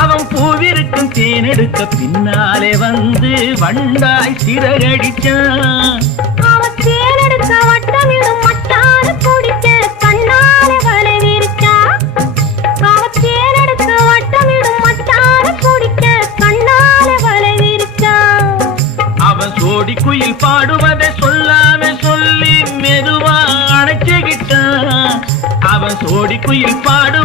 அவன் பூவிருக்கும் தேனெடுக்க பின்னாலே வந்து வண்டாய் சிறகடிச்சான். அவன் தேனெடுக்க வட்டமிடும் மட்டான குடிக்க கண்ணாலே வலை விரிச்சான். அவன் தேனெடுக்க வட்டமிடும் மட்டான குடிக்க கண்ணாலே வலை விரிச்சான். அவன் சோடி குயில் பாடுவதை சொல்லாம சொல்லி மெதுவா அணைச்சுக்கிட்டான். அவன் சோடி குயில் பாடு